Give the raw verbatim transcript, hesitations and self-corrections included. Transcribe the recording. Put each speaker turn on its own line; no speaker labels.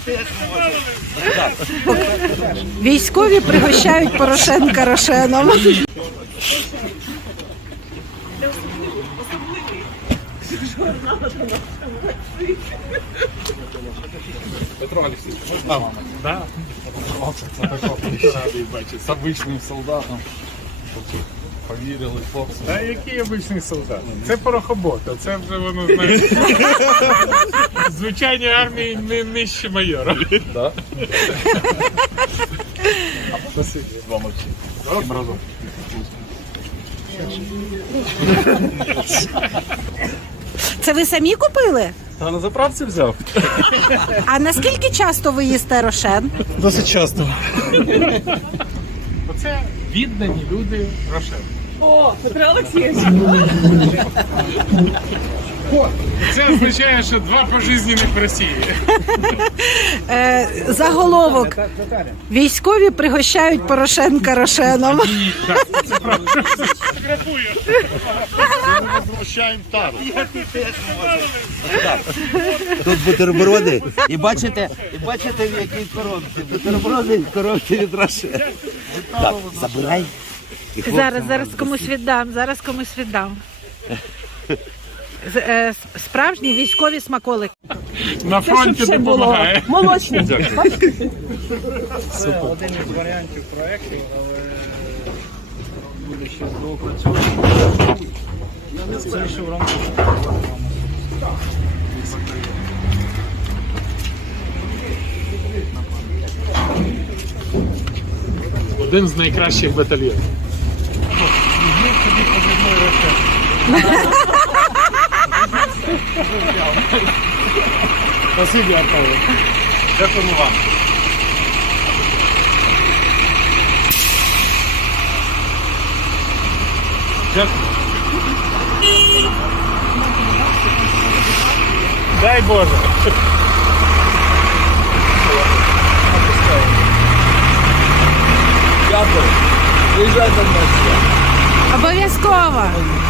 Військові пригощають Порошенка рошеном.
Петро Олексійович, можна вам? Да. Радий бачити. З обичним солдатом. Повірили хлопці.
Та який обичний солдат? Це порохобота, це вже воно, знаєш, звичайній армії не нижче майора.
Да? Спасибо. Два мовчі. Всім разом.
Це ви самі купили?
Та на заправці взяв.
А наскільки часто ви їсте рошен?
Досить часто.
Оце віддані люди Рошен.
О, Петро Олексійович.
Це означає, що два пожизнених в Росії.
Е, заголовок. Військові пригощають Порошенка рошеном.
Ні, так, це правда. Грабую.
Возвращаємо тару.
Тут бутерброди. І бачите, і бачите, в якій коробці. Бутерброди в коробці від Рошен. Так, забирай. І хлопцям
Зараз, зараз комусь віддам, зараз комусь віддам. З- е, Справжні військові смаколики.
На фронті допомагає.
Молочний.
Один із варіантів проєктів, але буде ще доопрацьовувати. Це ще в рамках.
Один з найкращих батальйонів.
Спасибо, Артур. Дякуємо вам.
Дякую. Дай Боже.
Дякую. Приїжджайте до нас.
Обов'язково.